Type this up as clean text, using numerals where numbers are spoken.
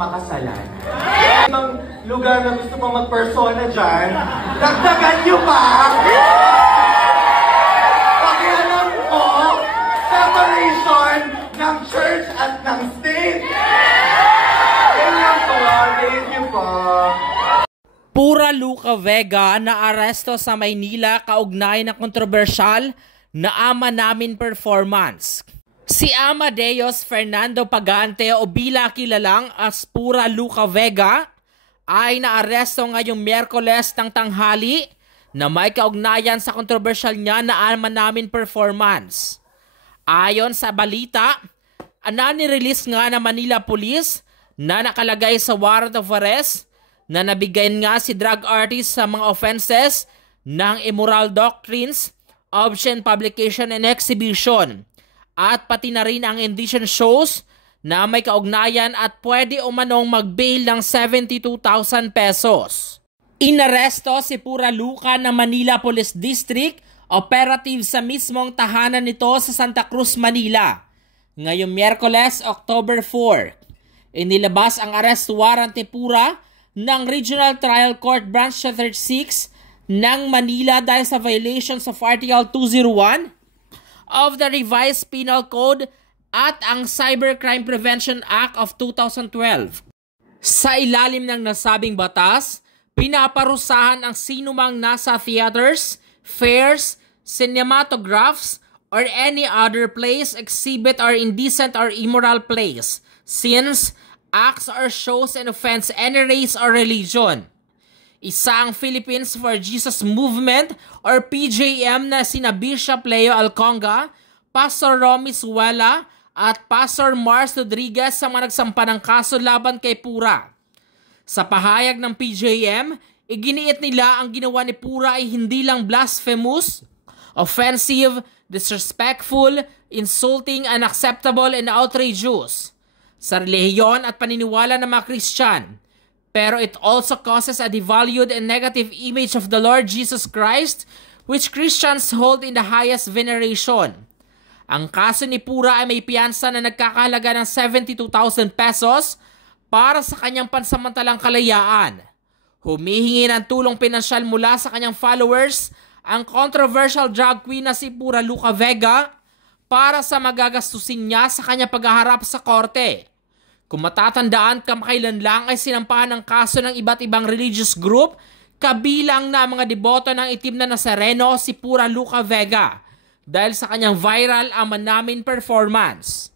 makasalanan. Ang lugar na gusto pang mag-persona dyan, dagdagan nyo pa! Pakialam ko, separation ng church at ng state! Ganyan po, thank you po. Pura Luca Vega na aresto sa Maynila kaugnay ng kontrobersyal na Ama Namin performance. Si Amadeus Fernando Pagante o bila kilalang as Pura Luca Vega ay naaresto ngayong Miyerkules ng tanghali na may kaugnayan sa kontrobersyal niya na Ama Namin performance. Ayon sa balita, nirelease nga ng Manila Police na nakalagay sa warrant of arrest na nabigyan nga si drug artist sa mga offenses ng immoral doctrines, obscene publication and exhibition, at pati na rin ang indecent shows na may kaugnayan at pwede umanong mag-bail ng 72,000 pesos. Inaresto si Pura Luca ng Manila Police District operative sa mismong tahanan nito sa Santa Cruz, Manila ngayong Miyerkules, October 4. Inilabas ang arrest warrant ni Pura ng Regional Trial Court Branch 36 ng Manila dahil sa violations of Article 201 of the Revised Penal Code at ang Cybercrime Prevention Act of 2012. Sa ilalim ng nasabing batas, pinaparusahan ang sinumang nasa theaters, fairs, cinematographs, or any other place, exhibit, or indecent or immoral place, scenes, acts or shows and offense any race or religion. Isa ang Philippines for Jesus Movement or PJM na sina Bishop Leo Alconga, Pastor Romy Suela at Pastor Mars Rodriguez sa mga nagsampa ng kaso laban kay Pura. Sa pahayag ng PJM, iginiit nila ang ginawa ni Pura ay hindi lang blasphemous, offensive, disrespectful, insulting, unacceptable, and outrageous sa relihiyon at paniniwala ng mga Christian, pero it also causes a devalued and negative image of the Lord Jesus Christ which Christians hold in the highest veneration. Ang kaso ni Pura ay may piyansa na nagkakahalaga ng 72,000 pesos para sa kanyang pansamantalang kalayaan. Humihingi ng tulong pinansyal mula sa kanyang followers ang controversial drag queen na si Pura Luca Vega para sa magagastusin niya sa kanyang paghaharap sa korte. Kung matatandaan, kamakailan lang ay sinampahan ng kaso ng iba't ibang religious group, kabilang na mga deboto ng itim na Nazareno si Pura Luca Vega dahil sa kanyang viral Ama Namin performance.